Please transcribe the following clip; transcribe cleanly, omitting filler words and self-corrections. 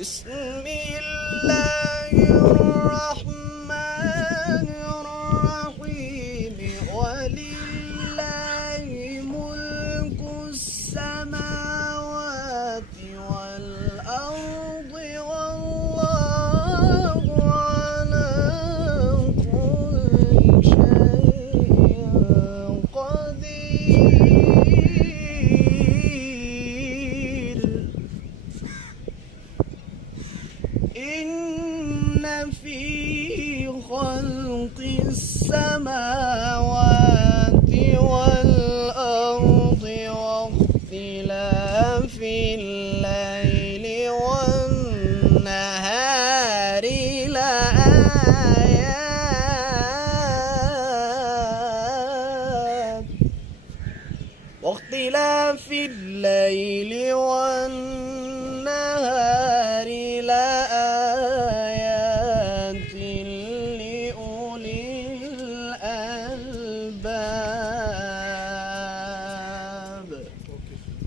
بسم الله الرحمن الرحيم ولله ملك السماوات والأرض والله على كل شيء قدير إن في خلق السماوات والأرض واختلاف الليل والنهار